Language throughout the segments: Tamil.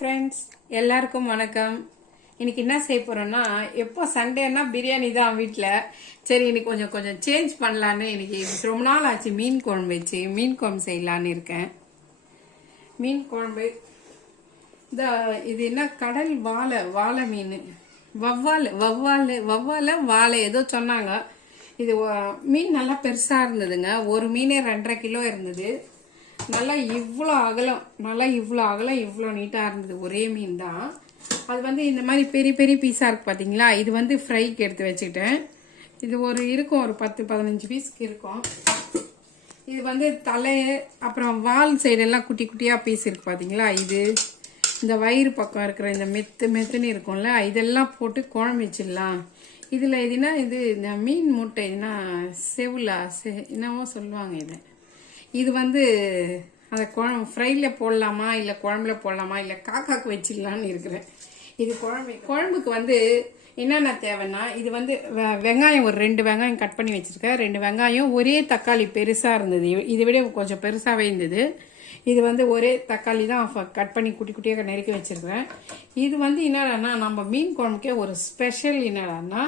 ஃப்ரெண்ட்ஸ் எல்லாருக்கும் வணக்கம். இன்னைக்கு என்ன செய்ய போகிறோன்னா எப்போ சண்டேனா பிரியாணி தான் வீட்டில் சரி இன்னைக்கு கொஞ்சம் கொஞ்சம் சேஞ்ச் பண்ணலான்னு இன்னைக்கு ரொம்ப நாள் ஆச்சு மீன் குழம்பு வச்சு. மீன் குழம்பு செய்யலான்னு இருக்கேன். மீன் குழம்பு. இந்த இது என்ன கடல் வாழை வாழை மீன். வவ்வால் வவ்வால் வவ்வால வாழை ஏதோ சொன்னாங்க. இது மீன் நல்லா பெருசாக இருந்ததுங்க. ஒரு மீனே ரெண்டரை கிலோ இருந்தது. நல்லா இவ்வளோ அகலம் நல்லா இவ்வளோ அகலம் இவ்வளோ நீட்டாக இருந்தது. ஒரே மீன் தான் அது வந்து இந்த மாதிரி பெரிய பெரிய பீஸாக இருக்குது பார்த்தீங்களா இது வந்து ஃப்ரைக்கு எடுத்து வச்சுக்கிட்டேன் இது ஒரு இருக்கும் ஒரு பத்து பதினஞ்சு பீஸ்க்கு இருக்கும். இது வந்து தலை அப்புறம் வால் சைடெல்லாம் குட்டி குட்டியாக பீஸ் இருக்குது பார்த்தீங்களா இது இந்த வயிறு பக்கம் இருக்கிற இந்த மெத்து மெத்துன்னு இருக்கும்ல இதெல்லாம் போட்டு குழம்பு வச்சிடலாம். இதில் இதுனா இது இந்த மீன் மூட்டை இதுனா செவுலா செ என்னவோ சொல்லுவாங்க இதை. இது வந்து அந்த குழம்பு ஃப்ரையில் போடலாமா இல்லை குழம்புல போடலாமா இல்லை காக்காக்கு வச்சிடலான்னு இருக்கிறேன். இது குழம்பு குழம்புக்கு வந்து என்னென்ன தேவைன்னா இது வந்து வெங்காயம் ஒரு ரெண்டு வெங்காயம் கட் பண்ணி வச்சுருக்கேன். ரெண்டு வெங்காயம் ஒரே தக்காளி பெருசாக இருந்தது. இதை விட கொஞ்சம் பெருசாகவே இருந்தது இது வந்து ஒரே தக்காளி தான் கட் பண்ணி குட்டி குட்டியாக நெருக்கி வச்சிருக்கிறேன். இது வந்து என்னடான்னா நம்ம மீன் குழம்புக்கே ஒரு ஸ்பெஷல் என்னடான்னா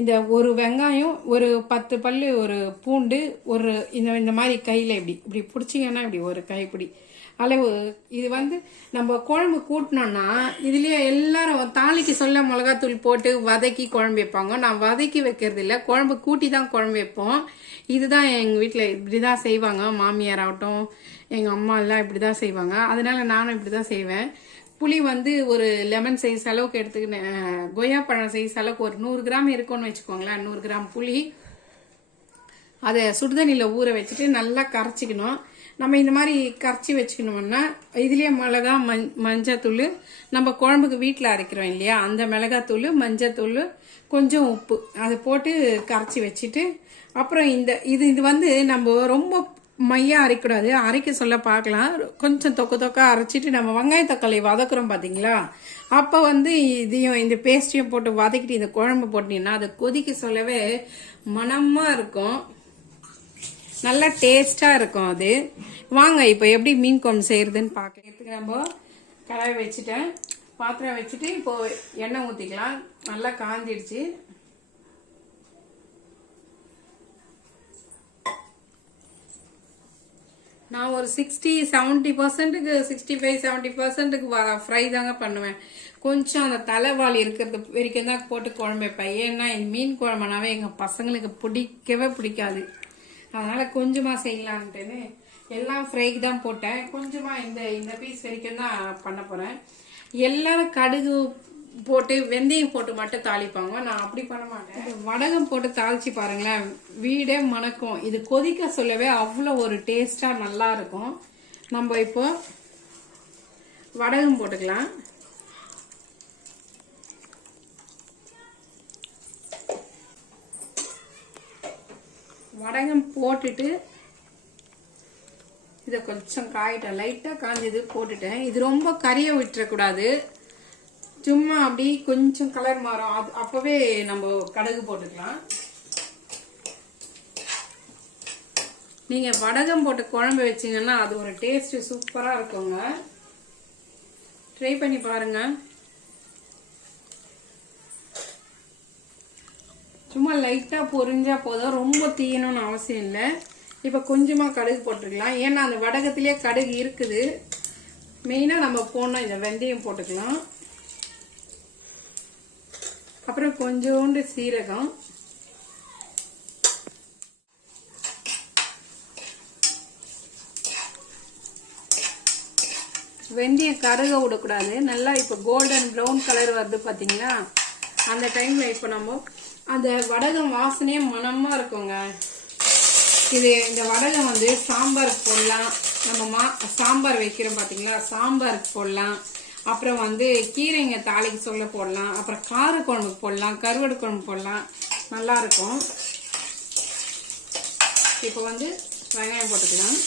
இந்த ஒரு வெங்காயம் ஒரு பத்து பல்லு ஒரு பூண்டு ஒரு இந்த இந்த மாதிரி கையில் இப்படி இப்படி பிடிச்சிங்கன்னா இப்படி ஒரு கைப்பிடி. அளவு இது வந்து நம்ம குழம்பு கூட்டினோம்னா இதுலேயே எல்லாரும் தாளிக்கு சொல்ல மிளகாத்தூள் போட்டு வதக்கி குழம்பு வைப்பாங்க. நான் வதக்கி வைக்கிறது இல்லை குழம்பு கூட்டி தான் குழம்பு வைப்போம். இதுதான் எங்கள் வீட்டில் இப்படி தான் செய்வாங்க. மாமியார் ஆகட்டும் எங்கள் அம்மா எல்லாம் இப்படி தான் செய்வாங்க. அதனால நானும் இப்படி தான் செய்வேன். புளி வந்து ஒரு லெமன் சைஸ் அளவுக்கு எடுத்துக்கினேன் கொய்யா பழம் சைஸ் அளவுக்கு ஒரு நூறு கிராம் இருக்கும்னு வச்சுக்கோங்களேன் நூறு கிராம் புளி. அதை சுடுதண்ணியில் ஊற வச்சுட்டு நல்லா கரைச்சிக்கணும். நம்ம இந்த மாதிரி கரைச்சி வச்சுக்கணும்னா இதுலேயே மிளகா மஞ் மஞ்சத்தூள் நம்ம குழம்புக்கு வீட்டில் அரைக்கிறோம் இல்லையா அந்த மிளகாத்தூள் மஞ்சத்தூள் கொஞ்சம் உப்பு அதை போட்டு கரைச்சி வச்சுட்டு அப்புறம் இந்த இது இது வந்து நம்ம ரொம்ப மையா அரைக்கூடாது அரைக்க சொல்ல பார்க்கலாம். கொஞ்சம் தொக்க தொக்கா அரைச்சிட்டு நம்ம வெங்காய தக்காளி வதக்குறோம் பார்த்தீங்களா அப்போ வந்து இதையும் இந்த பேஸ்ட்டையும் போட்டு வதக்கிட்டு இந்த குழம்பு போட்டீங்கன்னா அதை கொதிக்க சொல்லவே மணமாக இருக்கும். நல்லா டேஸ்ட்டாக இருக்கும் அது. வாங்க இப்போ எப்படி மீன் குழம்பு செய்யறதுன்னு பார்க்குறதுக்கு எடுத்துக்க நம்ம கடாய் வச்சுட்டேன். பாத்திரம் வச்சுட்டு இப்போது எண்ணெய் ஊற்றிக்கலாம் நல்லா காஞ்சிடுச்சு நான் ஒரு சிக்ஸ்டி செவன்ட்டி பர்சன்ட்டுக்கு சிக்ஸ்டி ஃபைவ் செவன்ட்டி பர்சன்ட்டுக்கு ஃப்ரை தாங்க பண்ணுவேன். கொஞ்சம் அந்த தலைவாளி இருக்கிறது வரைக்கும் தான் போட்டு குழம்பு வைப்பேன். ஏன்னா மீன் குழம்புனாவே எங்கள் பசங்களுக்கு பிடிக்கவே பிடிக்காது. அதனால் கொஞ்சமாக செய்யலான்ட்டுன்னு எல்லாம் ஃப்ரைக்கு தான் போட்டேன். கொஞ்சமாக இந்த இந்த பீஸ் வரைக்கும் தான் பண்ண போகிறேன் எல்லாரும் கடுகு போட்டு வெந்தயம் போட்டு மட்டும் தாளிப்பாங்க. நான் அப்படி பண்ண மாட்டேன். வடகம் போட்டு தாளிச்சு பாருங்களேன். வீடே மணக்கும். இது கொதிக்க சொல்லவே அவ்வளோ ஒரு டேஸ்டா நல்லா இருக்கும். நம்ம இப்போ வடகம் போட்டுக்கலாம். வடகம் போட்டுட்டு இதை கொஞ்சம் காயிட்டேன். லைட்டாக காஞ்சது போட்டுட்டேன். இது ரொம்ப கறியை விட்டுறக்கூடாது. சும்மா அப்படி கொஞ்சம் கலர் மாறும். அது அப்போவே நம்ம கடுகு போட்டுக்கலாம். நீங்கள் வடகம் போட்டு குழம்பு வச்சீங்கன்னா அது ஒரு டேஸ்ட் சூப்பராக இருக்குங்க. ட்ரை பண்ணி பாருங்க. சும்மா லைட்டாக பொரிஞ்சா போதும். ரொம்ப தீயணும்னு அவசியம் இல்லை. இப்போ கொஞ்சமாக கடுகு போட்டுக்கலாம். ஏன்னா அந்த வடகத்திலே கடுகு இருக்குது. மெயினாக நம்ம போடணும். இந்த வெந்தயம் போட்டுக்கலாம். அப்புறம் கொஞ்சோண்டு சீரகம். வெந்தயம் கருக விடக்கூடாது. நல்லா இப்போ கோல்டன் ப்ரௌன் கலர் வருது பார்த்தீங்களா? அந்த டைமில் இப்போ நம்ம அந்த வடகம் வாசனையே மனமாக இருக்குங்க. இது இந்த வடகம் வந்து சாம்பாருக்கு போடலாம். நம்ம மா சாம்பார் வைக்கிறோம் பார்த்தீங்களா? சாம்பாருக்கு போடலாம். அப்புறம் வந்து கீரைங்க தாளிக்கு சொல்ல போடலாம். அப்புறம் கார குழம்புக்கு போடலாம் கருவாடு குழம்பு போடலாம். நல்லா இருக்கும். இப்போ வந்து வெங்காயம் போட்டுக்கலாம்.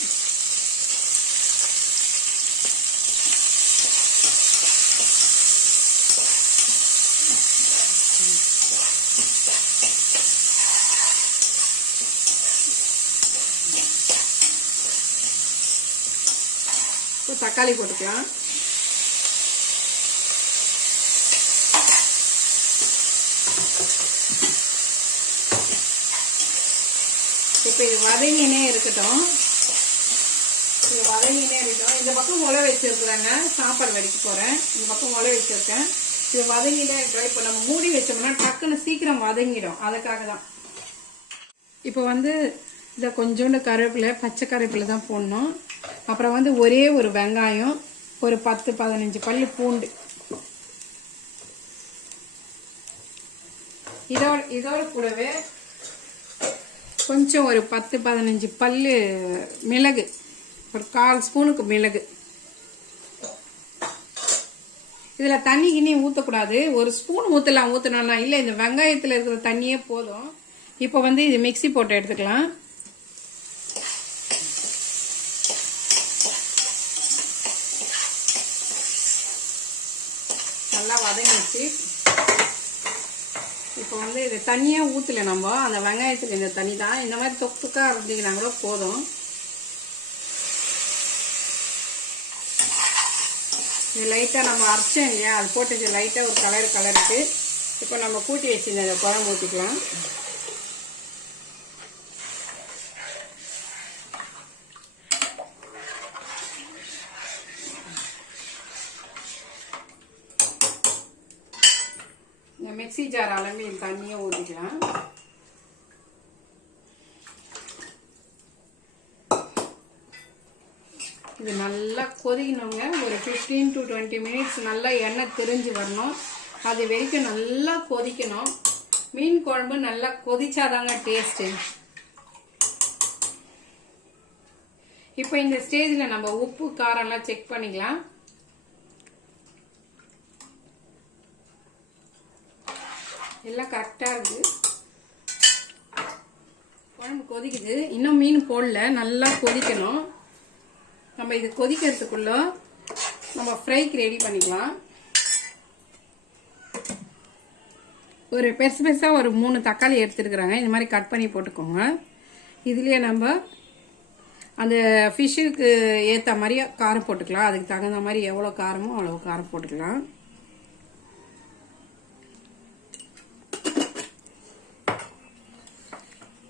இப்போ தக்காளி போட்டுக்கலாம். இப்போ இது வதங்கினே இருக்கட்டும். இது வதங்கினே இருக்கட்டும். இந்த பக்கம் உலை வச்சுருக்குறேங்க. சாப்பாடு வடிக்க போகிறேன் இந்த பக்கம் உலை வச்சிருக்கேன். இது வதங்கினே இருக்கட்டும். இப்போ நம்ம மூடி வச்சோம்னா டக்குன்னு சீக்கிரம் வதங்கிடும். அதுக்காக தான். இப்போ வந்து இதை கொஞ்சோண்டு கருவேப்பிலை பச்சை கருவேப்பிலை தான் போடணும். அப்புறம் வந்து ஒரே ஒரு வெங்காயம் ஒரு பத்து பதினஞ்சு பல்லு பூண்டு. இதோட இதோட கூடவே கொஞ்சம் ஒரு பத்து பதினஞ்சு பல்லு மிளகு ஒரு கால் ஸ்பூனுக்கு மிளகு. இதில் தண்ணி கிண்ணி ஊற்றக்கூடாது ஒரு ஸ்பூன் ஊற்றலாம் ஊற்றணும்னா இல்லை இந்த வெங்காயத்தில் இருக்கிற தண்ணியே போதும். இப்போ வந்து இது மிக்ஸி போட்டு எடுத்துக்கலாம் நல்லா வதங்கிச்சு இப்போ தண்ணியே இது ஊற்றல நம்ம. அந்த வெங்காயத்துக்கு இந்த தண்ணி தான். இந்த மாதிரி தொக்குக்கா இருந்தீங்கன்னா கூட போதும். இது லைட்டாக நம்ம அரைச்சோம் இல்லையா? அது போட்டு லைட்டாக ஒரு கலர் கலருக்கு இப்போ நம்ம கூட்டி வச்சுருந்த அந்த குழம்பு ஊற்றிக்கலாம் இந்த மிக்ஸி தண்ணியை ஊற்றிக்கலாம். இது நல்லா கொதிக்கணுங்க. ஒரு ஃபிஃப்டீன் டு டுவெண்ட்டி மினிட்ஸ் நல்லா எண்ணெய் தெரிஞ்சு வரணும். அது வரைக்கும் நல்லா கொதிக்கணும். மீன் குழம்பு நல்லா கொதிச்சாதாங்க டேஸ்ட்டு இப்போ இந்த ஸ்டேஜில் நம்ம உப்பு காரம்லாம் செக் பண்ணிக்கலாம். எல்லாம் கரெக்டாக இருக்குது குழம்பு கொதிக்குது. இன்னும் மீன் போடல. நல்லா கொதிக்கணும். நம்ம இது கொதிக்கிறதுக்குள்ள நம்ம ஃப்ரைக்கு ரெடி பண்ணிக்கலாம். ஒரு பெருசு பெருசாக ஒரு மூணு தக்காளி எடுத்துருக்குறாங்க. இந்த மாதிரி கட் பண்ணி போட்டுக்கோங்க. இதுலேயே நம்ம அந்த ஃபிஷ்ஷுக்கு ஏற்ற மாதிரி காரம் போட்டுக்கலாம். அதுக்கு தகுந்த மாதிரி எவ்வளோ காரமோ அவ்வளோ காரம் போட்டுக்கலாம்.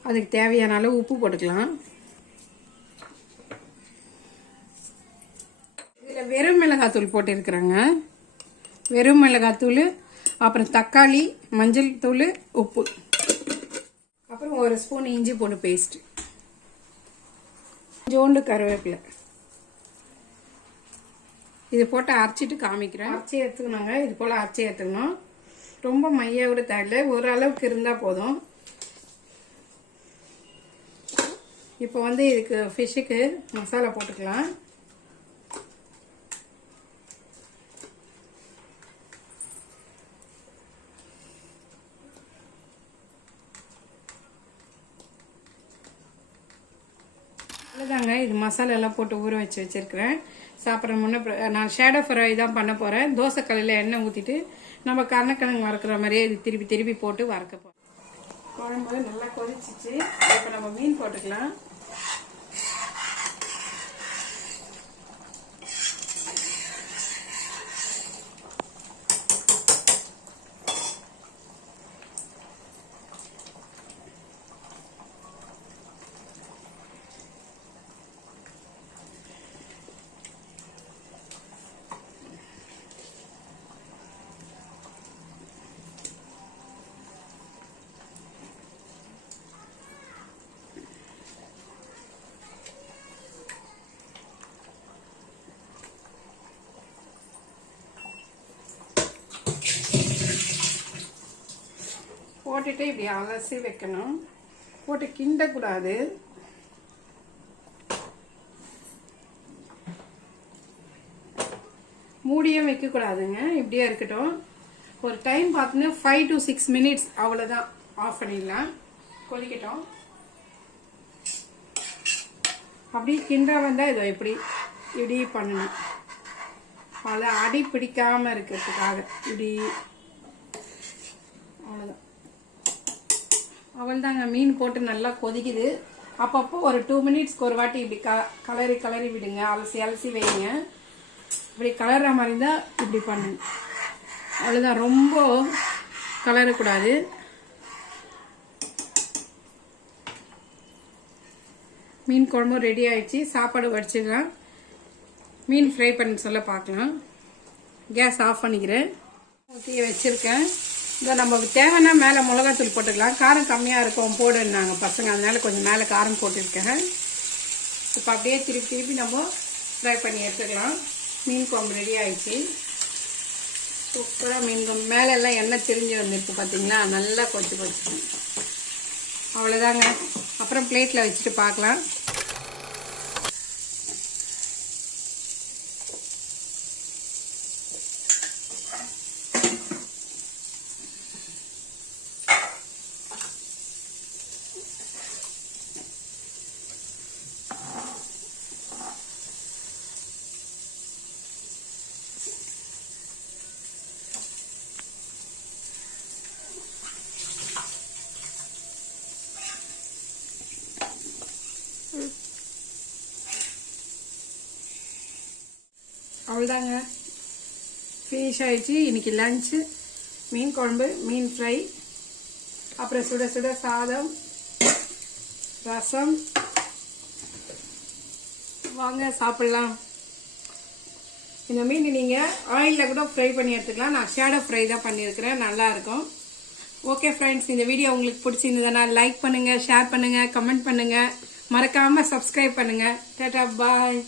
அதுக்கு தேவையான அளவு உப்பு போட்டுக்கலாம். இதில் வெறும் மிளகாத்தூள் போட்டிருக்கிறாங்க. வெறும் மிளகாத்தூள் அப்புறம் தக்காளி மஞ்சள் தூள் உப்பு. அப்புறம் ஒரு ஸ்பூன் இஞ்சி பூண்டு பேஸ்ட். ஜோண்டு கருவேப்பிலை. இது போட்டு அரைச்சிட்டு காமிக்கிறேன். அரைச்சி எடுத்துக்கணுங்க. இது போல் அரைச்சி எடுத்துக்கணும். ரொம்ப மைய விட தேவையில்லை ஓரளவுக்கு இருந்தால் போதும். இப்போ வந்து இதுக்கு ஃபிஷ்ஷுக்கு மசாலா போட்டுக்கலாம். அவ்வளோதாங்க இது மசாலா எல்லாம் போட்டு ஊற வச்சு வச்சுருக்கிறேன். சாப்பிட்ற முன்னே நான் ஷேடோ ஃப்ரை தான் பண்ண போகிறேன் தோசை கலையில் எண்ணெய் ஊற்றிட்டு நம்ம கருணக்கிழங்கு வறுக்கிற மாதிரியே இது திருப்பி திருப்பி போட்டு வறுக்க போகிறோம் குழம்பு நல்லா கொதிச்சிச்சு. இப்போ நம்ம மீன் போட்டுக்கலாம். போட்டுட்டு இப்படி அலசி வைக்கணும். போட்டு கிண்டக்கூடாது. மூடியும் வைக்கக்கூடாதுங்க. இப்படியே இருக்கட்டும். ஒரு டைம் பார்த்தீங்கன்னா ஃபைவ் டு சிக்ஸ் மினிட்ஸ் அவ்வளோதான் ஆஃப் பண்ணிடலாம். கொதிக்கட்டும். அப்படியே கிண்டா வந்தால் இதோ இப்படி இப்படி பண்ணணும். அதை அடி பிடிக்காமல் இருக்கிறதுக்காக இப்படி. அவ்வளோதான் அவள்தாங்க மீன் போட்டு நல்லா கொதிக்குது. அப்பப்போ ஒரு டூ மினிட்ஸ்க்கு ஒரு வாட்டி இப்படி க கலரி கலரி விடுங்க. அலசி அலசி வைங்க. இப்படி கலர்ற மாதிரி இருந்தால் இப்படி பண்ணுங்க அவ்வளோதான் ரொம்ப கலரக்கூடாது. மீன் குழம்பும் ரெடி ஆயிடுச்சு. சாப்பாடு வடிச்சிடலாம் மீன் ஃப்ரை பண்ண சொல்ல பார்க்கலாம். கேஸ் ஆஃப் பண்ணிக்கிறேன். ஊற்றி வச்சுருக்கேன். இந்த நம்ம தேவைன்னா மேலே மிளகாத்தூள் போட்டுக்கலாம். காரம் கம்மியாக இருக்கும் போடுனாங்க பசங்க. அதனால கொஞ்சம் மேலே காரம் போட்டிருக்கேன். இப்போ அப்படியே திருப்பி திருப்பி நம்ம ஃப்ரை பண்ணி எடுத்துக்கலாம். மீன் குழம்பு ரெடி ஆயிடுச்சு. சூப்பராக மீன் குழம்பு. மேலே எல்லாம் எண்ணெய் தெரிஞ்சு வந்துருக்கு பார்த்தீங்களா? நல்லா கொச்சு கொச்சு அவ்வளோதாங்க அப்புறம் பிளேட்டில் வச்சுட்டு பார்க்கலாம். அவ்வளோதாங்க ஃபினிஷ் ஆகிடுச்சு இன்றைக்கி லஞ்சு மீன் குழம்பு மீன் ஃப்ரை அப்புறம் சுட சுட சாதம் ரசம். வாங்க சாப்பிட்லாம். இந்த மீன் நீங்கள் ஆயிலில் கூட ஃப்ரை பண்ணி எடுத்துக்கலாம். நான் ஷேடோ ஃப்ரை தான் பண்ணியிருக்கிறேன். நல்லாயிருக்கும் ஓகே ஃப்ரெண்ட்ஸ் இந்த வீடியோ உங்களுக்கு பிடிச்சிருந்ததுன்னா லைக் பண்ணுங்கள் ஷேர் பண்ணுங்கள் கமெண்ட் பண்ணுங்கள் மறக்காமல் சப்ஸ்கிரைப் பண்ணுங்கள் டேட்டா பாய்